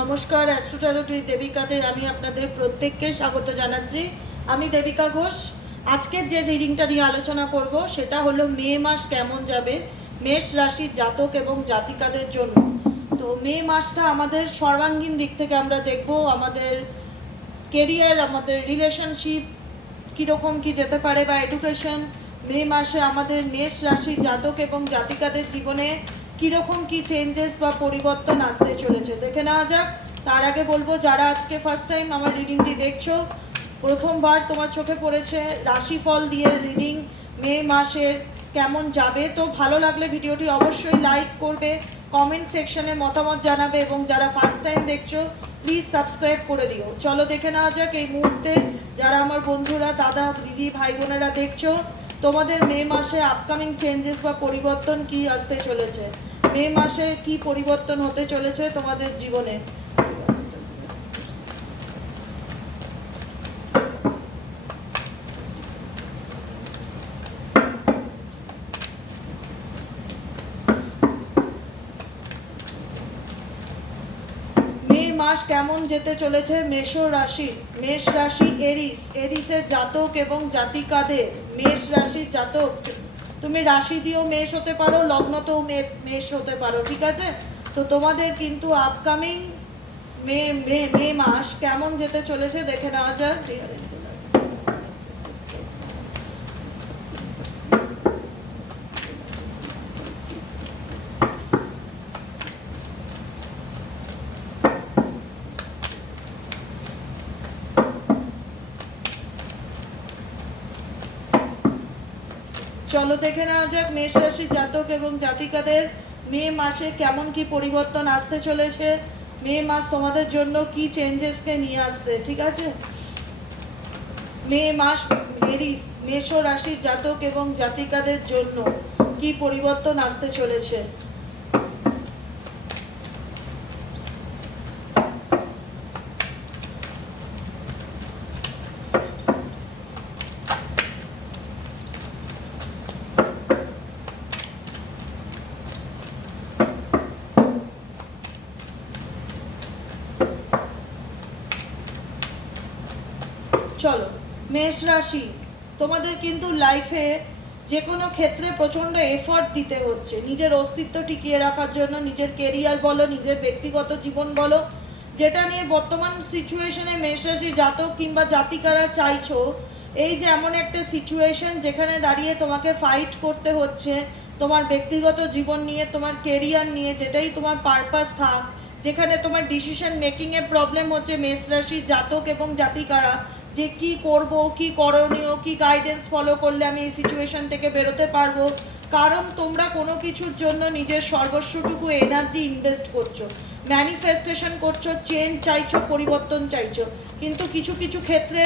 নমস্কার, অ্যাস্ট্রোটারোটি দেবিকাতে আমি আপনাদের প্রত্যেককে স্বাগত জানাচ্ছি। আমি দেবিকা ঘোষ। আজকের যে রিডিংটা নিয়ে আলোচনা করব, সেটা হলো মে মাস কেমন যাবে, মেষ রাশির জাতক এবং জাতিকাদের জন্য। তো মে মাসটা আমাদের সর্বাঙ্গীন দিক থেকে আমরা দেখব, আমাদের কেরিয়ার আমাদের রিলেশনশিপ কীরকম কি যেতে পারে বা এডুকেশন মে মাসে আমাদের মেষ রাশির জাতক এবং জাতিকাদের জীবনে কীরকম কি চেঞ্জেস বা পরিবর্তন আসতে চলেছে? দেখে নেওয়া যাক। তার আগে বলব, যারা আজকে ফার্স্ট টাইম আমার রিডিংটি দেখছ, প্রথমবার তোমার চোখে পড়েছে রাশিফল দিয়ে রিডিং মে মাসের কেমন যাবে? তো ভালো লাগলে ভিডিওটি অবশ্যই লাইক করবে কমেন্ট সেকশনে মতামত জানাবে এবং যারা ফার্স্ট টাইম দেখছ প্লিজ সাবস্ক্রাইব করে দিও। চলো দেখে নেওয়া যাক এই মুহূর্তে যারা আমার বন্ধুরা, দাদা, দিদি, ভাই বোনেরা দেখছ, তোমাদের মে মাসে আপকামিং চেঞ্জেস বা পরিবর্তন কি আসতে চলেছে? মে মাসে কি পরিবর্তন হতে চলেছে তোমাদের জীবনে? মাস কেমন যেতে চলেছে? মেষ রাশি মেষ রাশি এরিস, এরিসের জাতক এবং জাতিকাদের, মেষ রাশির জাতক তুমি রাশি দিয়েও মেষ হতে পারো, লগ্নতেও মেষ হতে পারো, ঠিক আছে? তো তোমাদের কিন্তু আপকামিং মে মে মে মাস কেমন যেতে চলেছে দেখে নেওয়া যাক। চলো দেখে নেওয়া যাক মেষ রাশির জাতক এবং জাতিকাদের মে মাসে কেমন কি পরিবর্তন আসতে চলেছে। মে মাস তোমাদের জন্য কি চেঞ্জেসকে নিয়ে আসছে, ঠিক আছে? মে মাস এরিস মেষ রাশির জাতক এবং জাতিকাদের জন্য কি পরিবর্তন আসতে চলেছে। চলো, মেষ রাশি, তোমাদের কিন্তু লাইফে যে কোনো ক্ষেত্রে প্রচণ্ড এফর্ট দিতে হচ্ছে। নিজের অস্তিত্ব টিকিয়ে রাখার জন্য, নিজের কেরিয়ার বলো, নিজের ব্যক্তিগত জীবন বলো, যেটা নিয়ে বর্তমান সিচুয়েশনে মেষ রাশি জাতক কিংবা জাতিকারা চাইছো, এই যে এমন একটা সিচুয়েশন যেখানে দাঁড়িয়ে তোমাকে ফাইট করতে হচ্ছে, তোমার ব্যক্তিগত জীবন নিয়ে, তোমার কেরিয়ার নিয়ে, যেটাই তোমার পারপাস থাক, যেখানে তোমার ডিসিশন মেকিংয়ে প্রবলেম হচ্ছে মেষ রাশি জাতক এবং জাতিকারা যে কি করব, কি করণীয়, কি গাইডেন্স ফলো করলে আমি এই সিচুয়েশন থেকে বেরোতে পারব? কারণ তোমরা কোনো কিছুর জন্য নিজের সর্বস্বটুকু এনার্জি ইনভেস্ট করছ। ম্যানিফেস্টেশন করছ চেঞ্জ চাইছো, পরিবর্তন চাইছো। কিন্তু কিছু কিছু ক্ষেত্রে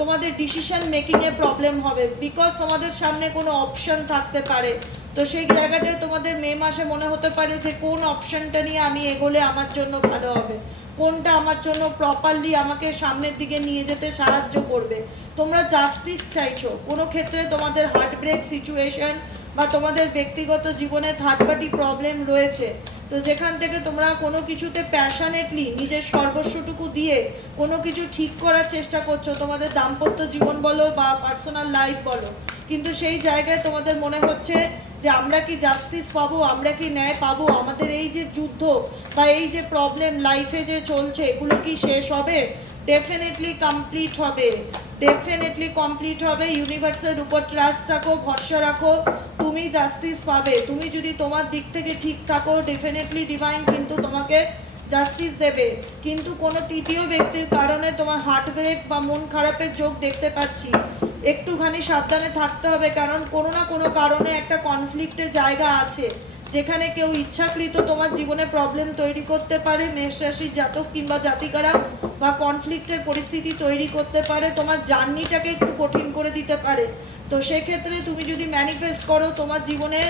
তোমাদের ডিসিশন মেকিংয়ে প্রবলেম হবে। বিকজ তোমাদের সামনে কোনো অপশন থাকতে পারে। তো সেই জায়গাটায় তোমাদের মে মাসে মনে হতে পারে যে কোন অপশনটা নিয়ে আমি এগোলে আমার জন্য ভালো হবে। কোনটা আমার জন্য প্রপারলি আমাকে সামনের দিকে নিয়ে যেতে সাহায্য করবে? তোমরা জাস্টিস চাইছো। কোনো ক্ষেত্রে তোমাদের হার্ট ব্রেক সিচুয়েশন বা তোমাদের ব্যক্তিগত জীবনে থার্ড পার্টি প্রবলেম রয়েছে। তো যেখান থেকে তোমরা কোনো কিছুতে প্যাশনেটলি নিজের সর্বস্বটুকু দিয়ে কোনো কিছু ঠিক করার চেষ্টা করছ, তোমাদের দাম্পত্য জীবন বলো বা পার্সোনাল লাইফ বলো। কিন্তু সেই জায়গায় তোমাদের মনে হচ্ছে যে আমরা কি জাস্টিস পাবো, আমরা কি ন্যায় পাবো, আমাদের এই যে যুদ্ধ বা এই যে প্রবলেম লাইফে যে চলছে, এগুলো কি শেষ হবে? ডেফিনেটলি কমপ্লিট হবে। ডেফিনেটলি কমপ্লিট হবে। ইউনিভার্সের উপর ট্রাস্ট রাখো, ভরসা রাখো। তুমি জাস্টিস পাবে। তুমি যদি তোমার দিক থেকে ঠিক থাকো ডেফিনেটলি ডিভাইন কিন্তু তোমাকে জাস্টিস দেবে। কিন্তু কোনো তৃতীয় ব্যক্তির কারণে তোমার হার্ট ব্রেক বা মন খারাপের যোগ দেখতে পাচ্ছি। একটুখানি সাবধানে থাকতে হবে, কারণ কোনো না কোনো কারণে একটা কনফ্লিক্টের জায়গা আছে, যেখানে কেউ ইচ্ছাকৃত তোমার জীবনে প্রবলেম তৈরি করতে পারে মেষ জাতক কিংবা জাতিকারা বা কনফ্লিক্টের পরিস্থিতি তৈরি করতে পারে, তোমার জার্নিটাকে একটু কঠিন করে দিতে পারে। তো সেক্ষেত্রে তুমি যদি ম্যানিফেস্ট করো, তোমার জীবনে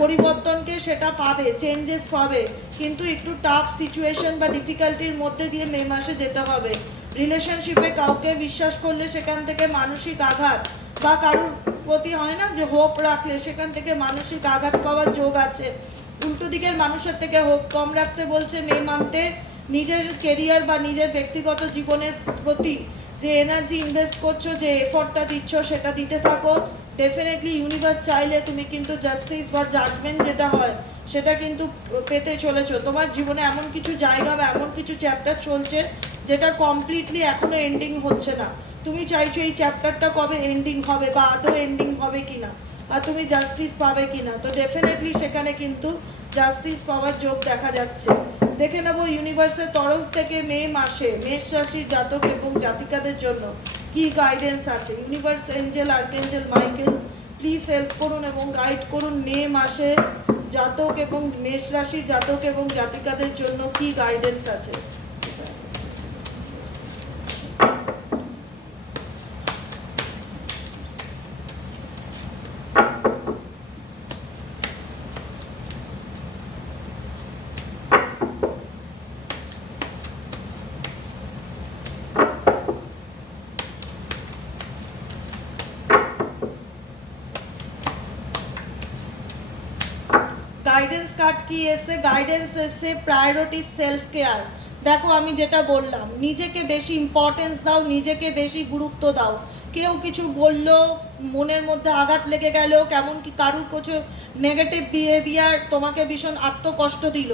পরিবর্তনকে সেটা পাবে চেঞ্জেস পাবে। কিন্তু একটু টাফ সিচুয়েশন বা ডিফিকাল্টির মধ্যে দিয়ে মে মাসে যেতে হবে। রিলেশনশিপে কাউকে বিশ্বাস করলে সেখান থেকে মানসিক আঘাত বা কারোর প্রতি হয় না যে হোপ রাখলে, সেখান থেকে মানসিক আঘাত পাওয়ার যোগ আছে। উল্টো দিকের মানুষের থেকে হোপ কম রাখতে বলছে মে মান্থে নিজের কেরিয়ার বা নিজের ব্যক্তিগত জীবনের প্রতি যে এনার্জি ইনভেস্ট করছ, যে এফর্টটা দিচ্ছ, সেটা দিতে থাকো। ডেফিনেটলি ইউনিভার্স চাইলে তুমি কিন্তু জাস্টিস বা জাজমেন্ট যেটা হয়, সেটা কিন্তু পেতে চলেছো। তোমার জীবনে এমন কিছু জায়গা বা এমন কিছু চ্যাপ্টার চলছে যেটা কমপ্লিটলি এখনও এন্ডিং হচ্ছে না। তুমি চাইছো এই চ্যাপ্টারটা কবে এন্ডিং হবে বা আদৌ এন্ডিং হবে কিনা আর তুমি জাস্টিস পাবে কিনা, তো ডেফিনেটলি সেখানে কিন্তু জাস্টিস পাওয়ার যোগ দেখা যাচ্ছে। দেখে নেব ইউনিভার্সের তরফ থেকে মে মাসে, মেষ রাশির জাতক এবং জাতিকাদের জন্য কি গাইডেন্স আছে? Universe angel archangel Michael please help করুন এবং গাইড করুন মে মাসে জাতক এবং মেষ রাশির জাতক এবং জাতিকাদের জন্য কি গাইডেন্স আছে। গাইডেন্স কার্ড কি এসে গাইডেন্স এসে প্রায়োরিটি সেলফ কেয়ার দেখো আমি যেটা বললাম, নিজেকে বেশি ইম্পর্টেন্স দাও, নিজেকে বেশি গুরুত্ব দাও। কেউ কিছু বলল, মনের মধ্যে আঘাত লেগে গেল, কেমন কি কারুর কিছু নেগেটিভ বিহেভিয়ার তোমাকে ভীষণ আত্মকষ্ট দিল।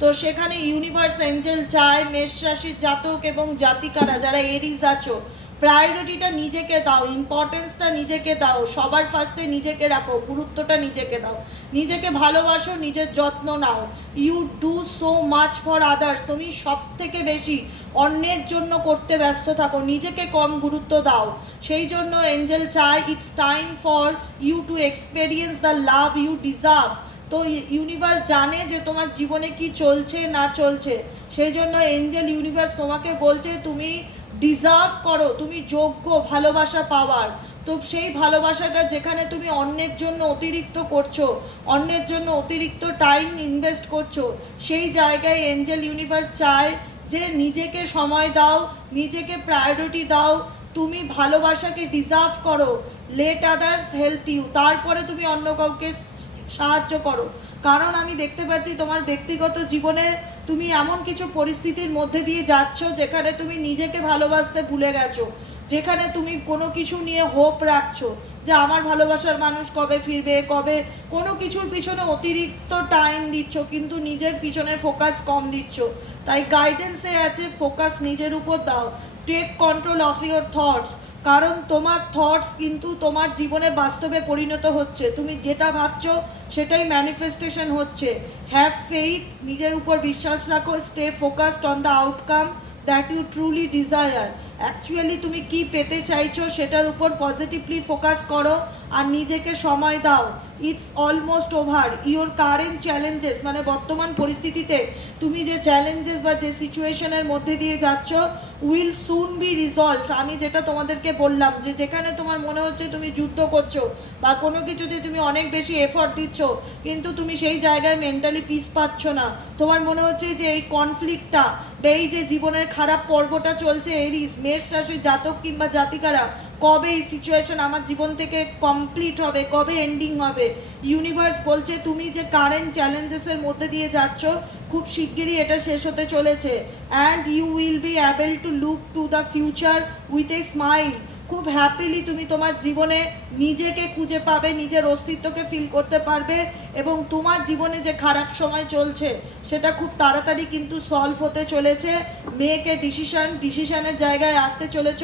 তো সেখানে ইউনিভার্স এঞ্জেল চায় মেষ রাশির জাতক এবং জাতিকারা যারা এরিজ আছো প্রায়োরিটিটা নিজেকে দাও ইম্পর্টেন্সটা নিজেকে দাও, সবার ফার্স্টে নিজেকে রাখো, গুরুত্বটা নিজেকে দাও। নিজেকে ভালোবাসো, নিজের যত্ন নাও। You do so much for others তুমি সব থেকে বেশি অন্যের জন্য করতে ব্যস্ত থাকো। নিজেকে কম গুরুত্ব দাও। সেই জন্য এঞ্জেল চায় it's time for you to experience the love you deserve তো ইউনিভার্স জানে যে তোমার জীবনে কি চলছে, না চলছে। সেই জন্য এঞ্জেল ইউনিভার্স তোমাকে বলছে, তুমি ডিজার্ভ করো। তুমি যোগ্য, ভালোবাসা পাওয়ার। তো সেই ভালোবাসাটা যেখানে তুমি অন্যের জন্য অতিরিক্ত করছ, অন্যের জন্য অতিরিক্ত টাইম ইনভেস্ট করছ, সেই জায়গায় এঞ্জেল ইউনিভার্স চায় যে নিজেকে সময় দাও, নিজেকে প্রায়োরিটি দাও, তুমি ভালোবাসাকে ডিজার্ভ করো লেট আদার্স হেল্প ইউ তারপরে তুমি অন্য কাউকে সাহায্য করো। কারণ আমি দেখতে পাচ্ছি তোমার ব্যক্তিগত জীবনে তুমি এমন কিছু পরিস্থিতির মধ্যে দিয়ে যাচ্ছ যেখানে তুমি নিজেকে ভালোবাসতে ভুলে গেছো। যেখানে তুমি কোনো কিছু নিয়ে হোপ রাখছো যে আমার ভালোবাসার মানুষ কবে ফিরবে, কবে কোনো কিছুর পিছনে অতিরিক্ত টাইম দিচ্ছ, কিন্তু নিজের পিছনে ফোকাস কম দিচ্ছ। তাই গাইডেন্সে আছে ফোকাস নিজের উপর দাও। Take control of your thoughts কারণ তোমার থটস কিন্তু তোমার জীবনে বাস্তবে পরিণত হচ্ছে। তুমি যেটা ভাবছ, সেটাই ম্যানিফেস্টেশন হচ্ছে। হ্যাভ ফেইথ নিজের উপর বিশ্বাস রাখো। Stay focused on the outcome that you truly desire actually তুমি কি পেতে চাইছো সেটার উপর পজিটিভলি ফোকাস করো আর নিজেকে সময় দাও। It's almost over your current challenges মানে বর্তমান পরিস্থিতিতে তুমি যে চ্যালেঞ্জেস বা যে সিচুয়েশনের মধ্যে দিয়ে যাচ্ছ উইল সুন বি রিজলভ আমি যেটা তোমাদেরকে বললাম যে যেখানে তোমার মনে হচ্ছে তুমি যুদ্ধ করছ বা কোনো কিছুতে তুমি অনেক বেশি এফর্ট দিচ্ছ, কিন্তু তুমি সেই জায়গায় মেন্টালি পিস পাচ্ছ না। তোমার মনে হচ্ছে যে এই কনফ্লিক্টটা এই যে জীবনের খারাপ পর্বটা চলছে, এরই মেষ রাশির জাতক কিংবা জাতিকারা, কবে এই সিচুয়েশন আমার জীবন থেকে কমপ্লিট হবে, কবে এন্ডিং হবে? ইউনিভার্স বলছে, তুমি যে কারেন্ট চ্যালেঞ্জেসের মধ্যে দিয়ে যাচ্ছ, খুব শিগগিরই এটা শেষ হতে চলেছে। And you will be able to look to the future with a smile খুব হ্যাপিলি তুমি তোমার জীবনে নিজেকে খুঁজে পাবে, নিজের অস্তিত্বকে ফিল করতে পারবে এবং তোমার জীবনে যে খারাপ সময় চলছে সেটা খুব তাড়াতাড়ি কিন্তু সলভ হতে চলেছে। মেয়েকে ডিসিশন ডিসিশনের জায়গায় আসতে চলেছ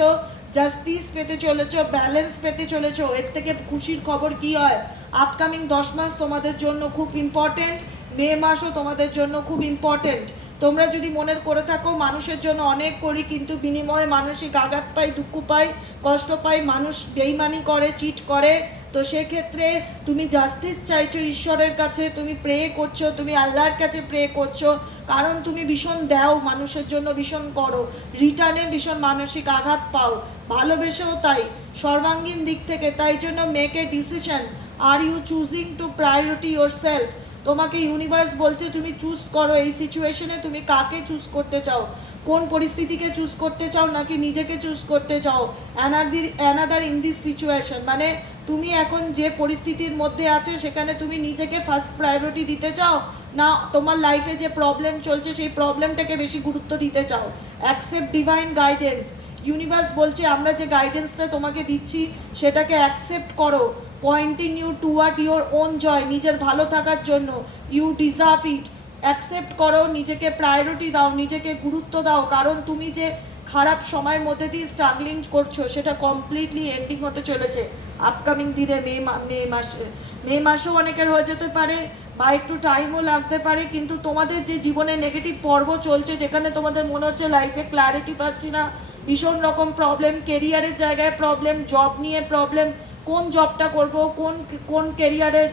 জাস্টিস পেতে চলেছ ব্যালেন্স পেতে চলেছ, এর থেকে খুশির খবর কি হয়? আপকামিং দশ মাস তোমাদের জন্য খুব ইম্পর্টেন্ট মে মাসও তোমাদের জন্য খুব ইম্পর্টেন্ট তোমরা যদি মনে করে থাকো, মানুষের জন্য অনেক করি, কিন্তু বিনিময়ে মানসিক আঘাত পাই দুঃখ পাই কষ্ট পাই মানুষ বেইমানি করে চিট করে। তো সেক্ষেত্রে তুমি জাস্টিস চাইছো ঈশ্বরের কাছে, তুমি প্রে করছ, তুমি আল্লাহর কাছে প্রে করছ। কারণ তুমি ভীষণ দাও মানুষের জন্য, ভীষণ করো। রিটার্নে ভীষণ মানসিক আঘাত পাও। ভালোবেসেও তাই, সর্বাঙ্গীন দিক থেকে। তাই জন্য make a decision are you choosing to prioritise yourself তোমাকে ইউনিভার্স বলছে, তুমি চুজ করো এই সিচুয়েশনে তুমি কাকে চুজ করতে চাও? কোন পরিস্থিতিকে চুজ করতে চাও নাকি নিজেকে চুজ করতে চাও? Another another in this situation মানে তুমি এখন যে পরিস্থিতির মধ্যে আছো, সেখানে তুমি নিজেকে ফার্স্ট প্রায়োরিটি দিতে চাও? না, তোমার লাইফে যে প্রবলেম চলছে, সেই প্রবলেমটাকে বেশি গুরুত্ব দিতে চাও? অ্যাকসেপ্ট ডিভাইন গাইডেন্স ইউনিভার্স বলছে, আমরা যে গাইডেন্সটা তোমাকে দিচ্ছি, সেটাকে অ্যাকসেপ্ট করো। Pointing you toward your own joy নিজের ভালো থাকার জন্য ইউ ডিজার্ভ ইট অ্যাকসেপ্ট করো, নিজেকে প্রায়োরিটি দাও, নিজেকে গুরুত্ব দাও, কারণ তুমি যে খারাপ সময়ের মধ্যে দিয়ে স্ট্রাগলিং করছ, সেটা কমপ্লিটলি এন্ডিং হতে চলেছে। আপকামিং দিনে মে মে মাসে, মে মাসেও অনেকের হয়ে যেতে পারে, বা একটু টাইমও লাগতে পারে, কিন্তু তোমাদের যে জীবনে নেগেটিভ পর্ব চলছে, যেখানে তোমাদের মনে হচ্ছে লাইফে ক্ল্যারিটি পাচ্ছি না, ভীষণ রকম প্রবলেম কেরিয়ারের জায়গায় প্রবলেম জব নিয়ে প্রবলেম কোন জবটা করব, কোন কোন কেরিয়ারের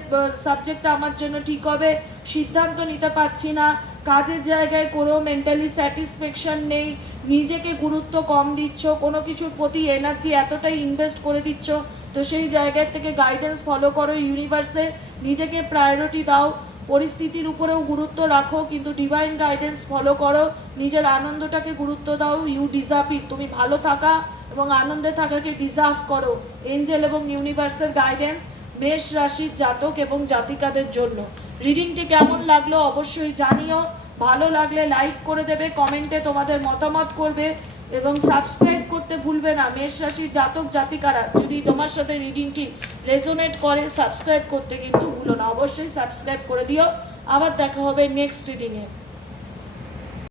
সাবজেক্টটা আমার জন্য ঠিক হবে, সিদ্ধান্ত নিতে পারছি না, কাজের জায়গায় কোনো মেন্টালি স্যাটিসফ্যাকশন নেই, নিজেকে গুরুত্ব কম দিচ্ছ, কোনো কিছুর প্রতি এনার্জি এতটাই ইনভেস্ট করে দিচ্ছ, তো সেই জায়গার থেকে গাইডেন্স ফলো করো ইউনিভার্সের নিজেকে প্রায়োরিটি দাও, পরিস্থিতির উপরেও গুরুত্ব রাখো, কিন্তু ডিভাইন গাইডেন্স ফলো করো, নিজের আনন্দটাকে গুরুত্ব দাও ইউ ডিজার্ভ ইট তুমি ভালো থাকা এবং আনন্দে থাকাকে ডিজার্ভ করো। এঞ্জেল এবং ইউনিভার্সের গাইডেন্স, মেষ রাশির জাতক এবং জাতিকাদের জন্য। রিডিংটি কেমন লাগল অবশ্যই জানিও। ভালো লাগলে লাইক করে দেবে, কমেন্টে তোমাদের মতামত করবে এবং সাবস্ক্রাইব করতে ভুলবে না। মেষ রাশির জাতক, জাতিকারা যদি তোমার সাথে রিডিংটি রেজোনেট করে, সাবস্ক্রাইব করতে কিন্তু ভুলো না। অবশ্যই সাবস্ক্রাইব করে দিও। আবার দেখা হবে নেক্সট রিডিংয়ে।